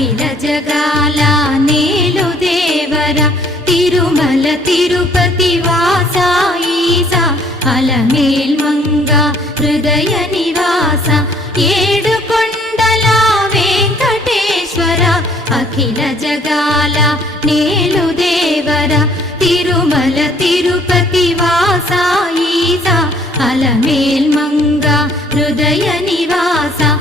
అఖిల జగాల నేలు దేవర తిరుమల తిరుపతి వాస ఈస అలమేల్ మంగ హృదయ నివాస ఏడు కొండల వెంకటేశ్వర అఖిల జగాల నేలు దేవర తిరుమల తిరుపతి వాస ఈస అలమేల్ మంగ హృదయ నివాస